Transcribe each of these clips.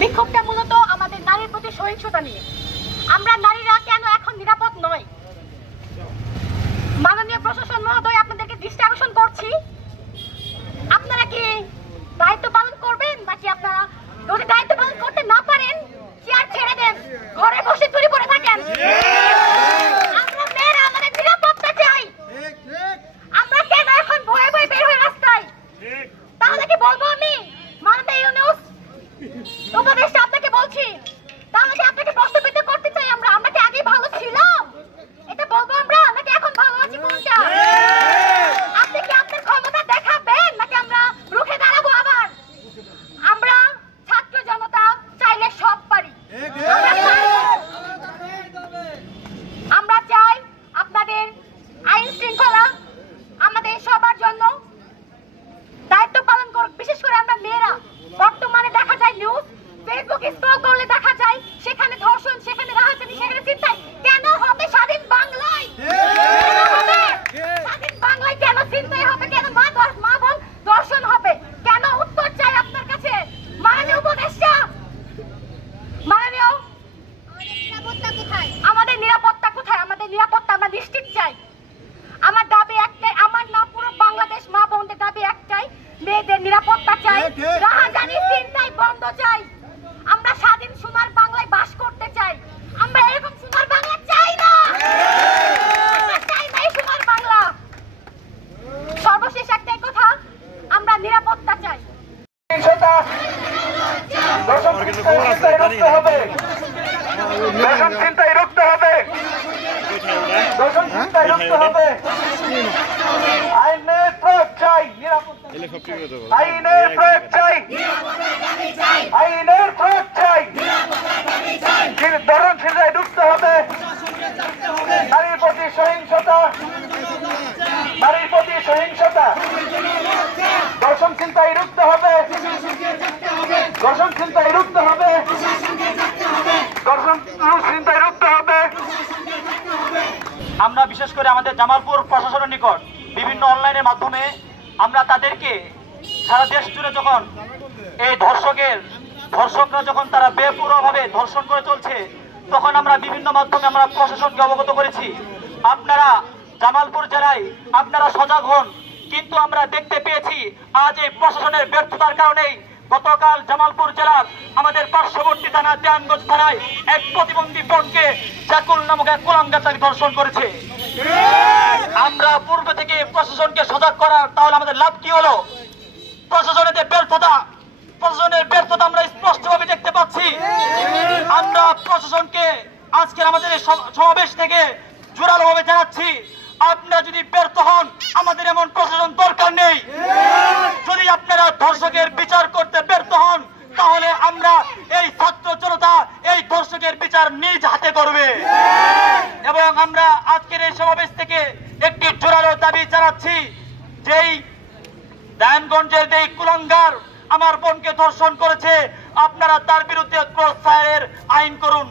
বিক্ষোভটা মূলত আমাদের নারীর প্রতি সহিংসতা নিয়ে। আমরা নারীরা কেন এখন নিরাপদ নয়? মাননীয় প্রশাসন মহোদয়, আপনাদেরকে দৃষ্টি আকর্ষণ করছি, আপনারা কি দায়িত্ব পালন করবেন, নাকি আপনারা যদি দায়িত্ব পালন করতে না পারেন চেয়ার ছেড়ে দেন, ঘরে বসে চুরি করে থাকেন? আমরা মেয়েরা আমাদের নিরাপত্তা চাই। আমরা কেন এখন ভয়ে ভয়ে বের হয়ে রাস্তায়? তাহলে কি বলবো আমি মাননীয় ইউনূস উপদেষ্টা আপনাকে বলছি, তাহলে কি আপনাকে প্রশ্নবিদ্ধ করতে চাই? আমরা কি আগে ভালো ছিলাম এটা বলবো আমরা, নাকি এখন ভালো আছি? কোনটা? আপনি কি আপনার ক্ষমতা দেখাবেন, নাকি আমরা রুখে দাঁড়াবো আবার? আমরা ছাত্র জনতা চাইলে সব পারি। আমরা চাই আপনাদের আইন শৃঙ্খলা আমাদের সবার জন্য দায়িত্ব পালন করুক। বিশেষ করে আমরা মেয়েরা বর্তমানে দেখা যায় নিউজ ফেসবুক স্ক্রল করলে দেখা যায় সেখানে ধর্ষণ, সেখানে রাহাজানি, সেখানে চিন্তায়। কেন হবে স্বাধীন বাংলায়? স্বাধীন বাংলায় কেন চিন্তায় হবে? কেন মা বোন ধর্ষণ হবে? কেন? উত্তর চাই আপনার কাছে মাননীয় উপদেষ্টা। মাননীয়, আমাদের নিরাপত্তা কোথায়? আমাদের নিরাপত্তা আমরা নিশ্চিত চাই। আমার দাবি একটাই, আমার না পুরো বাংলাদেশ মা বোনদের দাবি একটাই, মেয়েদের নিরাপত্তা চাই, রাহাজানি চিন্তায় বন্ধ চাই। আমরা স্বাধীন সোনার বাংলায় বাস করতে চাই। আমরা এরকম সোনার বাংলা চাই না, চাই না এই সোনার বাংলা। সর্বশেষ একটাই কথা, আমরা নিরাপত্তা চাই। আইনের প্রয়োগ চাই, আইনের প্রয়োগ চাই, আইনের প্রয়োগ চাই। ধরন ছিনতাই ঢুকতে হবে, নারীর প্রতি সহিংসতা, নারীর প্রতি সহিংসতা, দর্শন ছিনতাই রুখতে হবে, দর্শন ছিনতাই রুখতে হবে, দর্শন ছিনতাই রুখতে হবে। আমরা বিশেষ করে আমাদের জামালপুর প্রশাসনের নিকট বিভিন্ন অনলাইনের মাধ্যমে আমরা তাদেরকে সারা দেশ জুড়ে যখন এই ধর্ষকরা যখন তারা বেপরোয়াভাবে ধর্ষণ করে চলছে, তখন আমরা বিভিন্ন মাধ্যমে আমরা প্রশাসনকে অবগত করেছি। আপনারা জামালপুর জেলায় আপনারা সজাগ হন, কিন্তু আমরা দেখতে পেয়েছি আজ এই প্রশাসনের ব্যর্থতার কারণেই গতকাল জামালপুর জেলার আমাদের পার্শ্ববর্তী থানা দেয়ানগঞ্জ থানায় এক প্রতিবন্ধী বোনকে জাকুল নামক এক কুলাঙ্গার তাকে ধর্ষণ করেছে। আমরা পূর্ব থেকে প্রশাসনকে সজাগ করার, তাহলে আমাদের লাভ কি হলো? প্রশাসনের যে ব্যর্থতা, প্রশাসনের ব্যর্থতা আমরা স্পষ্টভাবে দেখতে পাচ্ছি। আমরা প্রশাসনকে আজকের আমাদের এই সমাবেশ থেকে জোরালোভাবে জানাচ্ছি, আপনারা যদি ব্যর্থ হন, আমাদের এমন প্রশাসন দরকার নেই। যদি আপনারা ধর্ষকের বিচার করতে ব্যর্থ হন, তাহলে আমরা এই ছাত্র জনতা এই ধর্ষকের বিচার নিজ হাতে করবে। এবং আমরা আজকের এই সমাবেশ থেকে একটি জোরালো দাবি জানাচ্ছি, যেই দেয়ানগঞ্জের যে কুলাঙ্গার আমার বোনকে ধর্ষণ করেছে, আপনারা তার বিরুদ্ধে ক্রস ফায়ারের আইন করুন,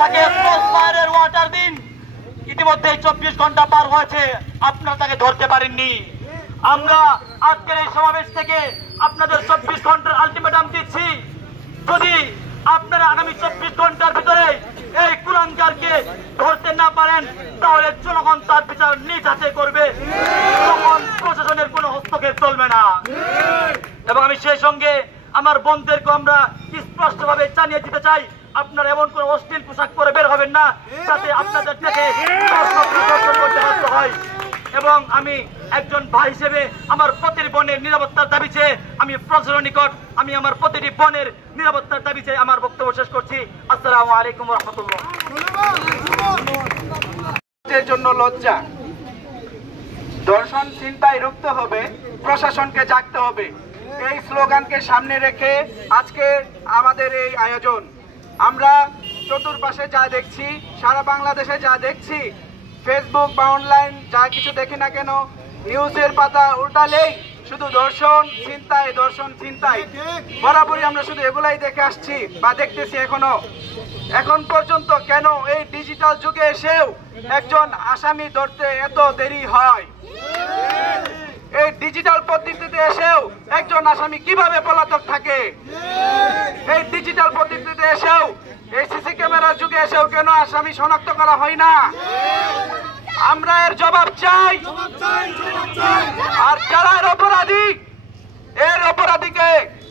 তাকে ক্রস ফায়ারের ওয়ার্ডার দিন। ইতিমধ্যে 24 ঘন্টা পার হয়েছে, আপনারা তাকে ধরতে পারেননি। আমরা আজকের এই সমাবেশ থেকে আপনাদের 24 ঘন্টার আলটিমেটাম দিচ্ছি। যদি আপনারা আগামী 24 ঘন্টার ভিতরে এই কুলাঙ্গারকে ধরতে না পারেন, তাহলে জনগণ তার বিচার নিজ হাতে করবে, তখন প্রশাসনের কোনো হস্তক্ষেপ চলবে না। এবং আমি সেই সঙ্গে আমার বোনদেরকে আমরা স্পষ্টভাবে জানিয়ে দিতে চাই, আপনারা এমন কোন অশ্লীল পোশাক পরে বের হবেন না যাতে আপনাদের থেকে দর্শন করতে বাধ্য হয়। এবং আমি একজন ভাই হিসেবে আমার প্রতিটি বোনের নিরাপত্তার দাবি চেয়ে আমি প্রশাসনের নিকট আমি আমার প্রতিটি বোনের নিরাপত্তার দাবি চেয়ে আমার বক্তব্য শেষ করছি। আসসালামু আলাইকুম ওয়া রাহমাতুল্লাহ। এর জন্য লজ্জা, দর্শন চিন্তায় রুখতে হবে, প্রশাসনকে জাগতে হবে। এই স্লোগানকে সামনে রেখে আজকে আমাদের এই আয়োজন। আমরা চতুর্পাশে যা দেখছি, সারা বাংলাদেশে যা দেখছি, ফেসবুক বা অনলাইন যা কিছু দেখি না কেন, নিউজের পাতা উল্টালেই শুধু দর্শন চিন্তায়, দর্শন চিন্তায়। বরাবরই আমরা শুধু এগুলাই দেখে আসছি বা দেখতেছি এখনো। এখন পর্যন্ত কেন এই ডিজিটাল যুগে এসেও একজন আসামি ধরতে এত দেরি হয়? এই ডিজিটাল পদ্ধতিতে এসেও একজন আসামি কিভাবে পলাতক থাকে? এই ডিজিটাল পদ্ধতি কম্পিউটার যুগে এসেও কেন আসামি শনাক্ত করা হয় না? আমরা এর জবাব চাই। আর যারা এর অপরাধীকে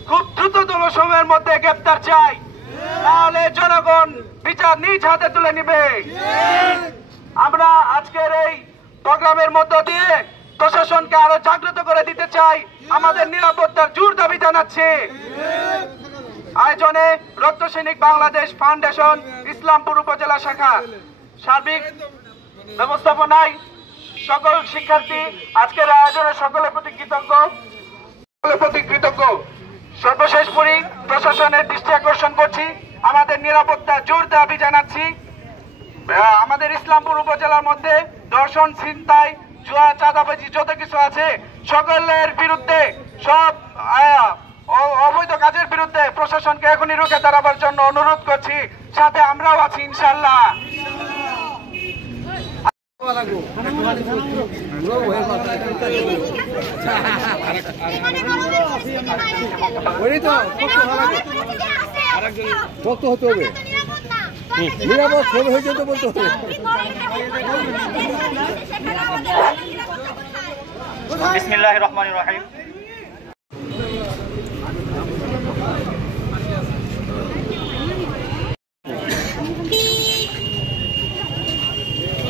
খুব দ্রুততম সময়ের মধ্যে গ্রেপ্তার চাই, তাহলে জনগণ বিচার নিজ হাতে তুলে নিবে। আমরা আজকের এই প্রোগ্রামের মধ্য দিয়ে প্রশাসনকে আরো জাগ্রত করে দিতে চাই, আমাদের নিরাপত্তার জোর দাবি জানাচ্ছি। আয়োজনে রক্ত সৈনিক বাংলাদেশ ফাউন্ডেশন ইসলামপুর উপজেলা শাখা সার্বিক ব্যবস্থাপনায় সকল শিক্ষার্থী আজকের আয়োজনে সকলের প্রতি কৃতজ্ঞ। সর্বশেষ পরি প্রশাসনের দৃষ্টি আকর্ষণ করছি, আমাদের নিরাপত্তা জোর দাবি জানাচ্ছি। আমাদের ইসলামপুর উপজেলার মধ্যে ধর্ষণ, ছিনতাই, জুয়া, চাঁদাবাজি যত কিছু আছে সকলের বিরুদ্ধে, সব অবৈধ কাজের বিরুদ্ধে প্রশাসনকে এখনই রুখে দাঁড়াবার জন্য অনুরোধ করছি। সাথে আমরাও আছি ইনশাল্লাহ। হতে হবে, নিরাপদ ছবি হয়েছে তো বলতে হবে। বিসমিল্লাহির রহমানির রহিম।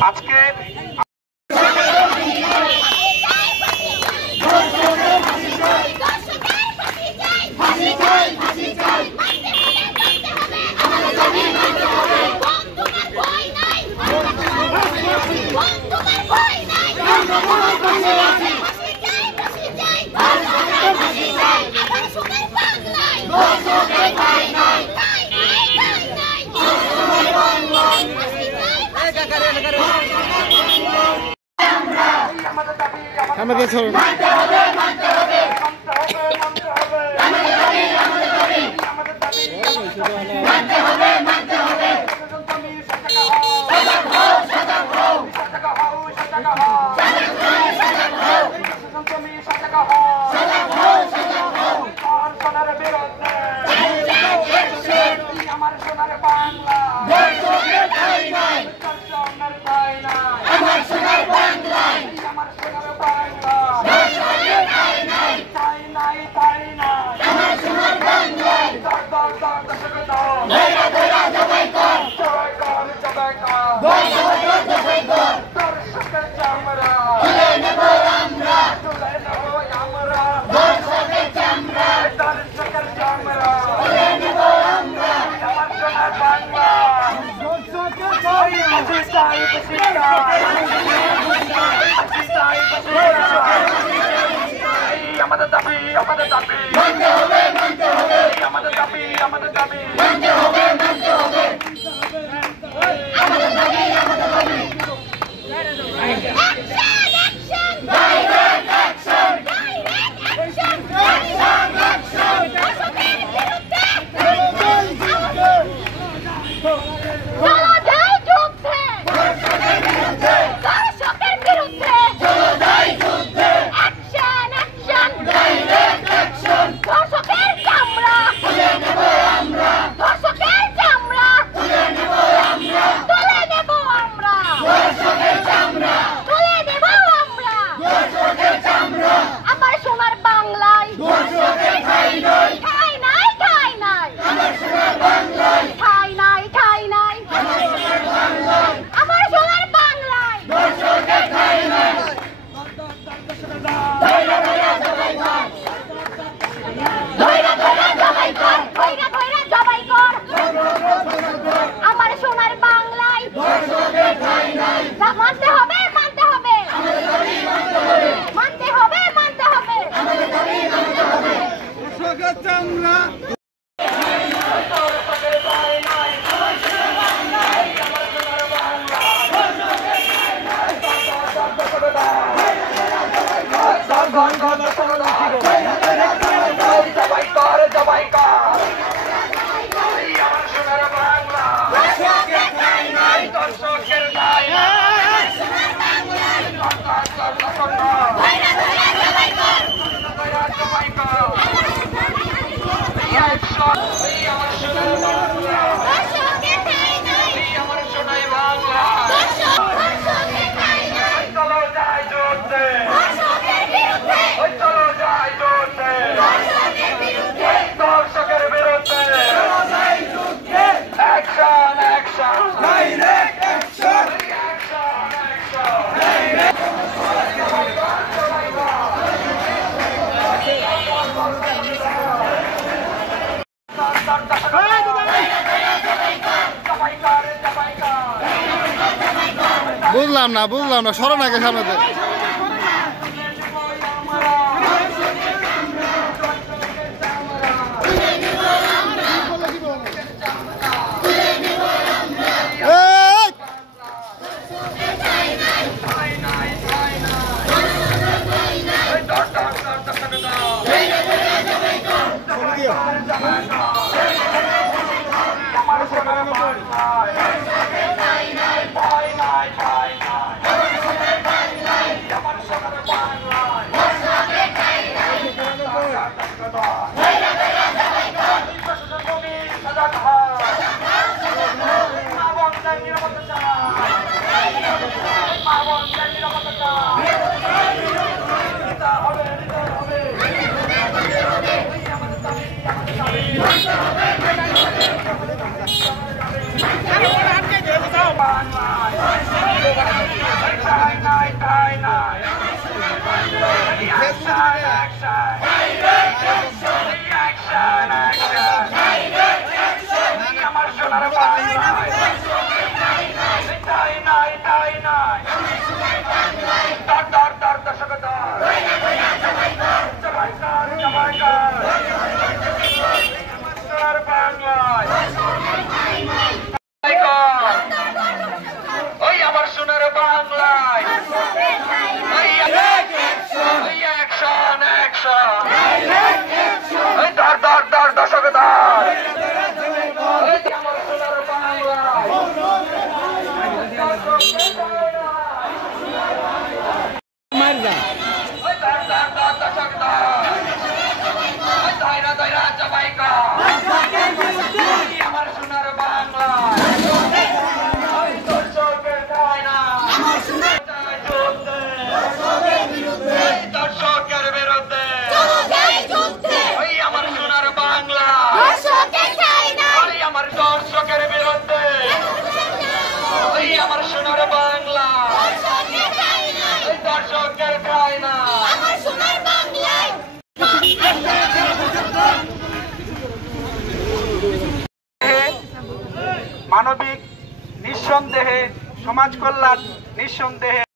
আজকে আমাদের ধর্ষকের বুঝলাম না সরণ আগে সামনে থেকে। মানবিক নিঃসন্দেহে, সমাজ কল্যাণ নিঃসন্দেহে।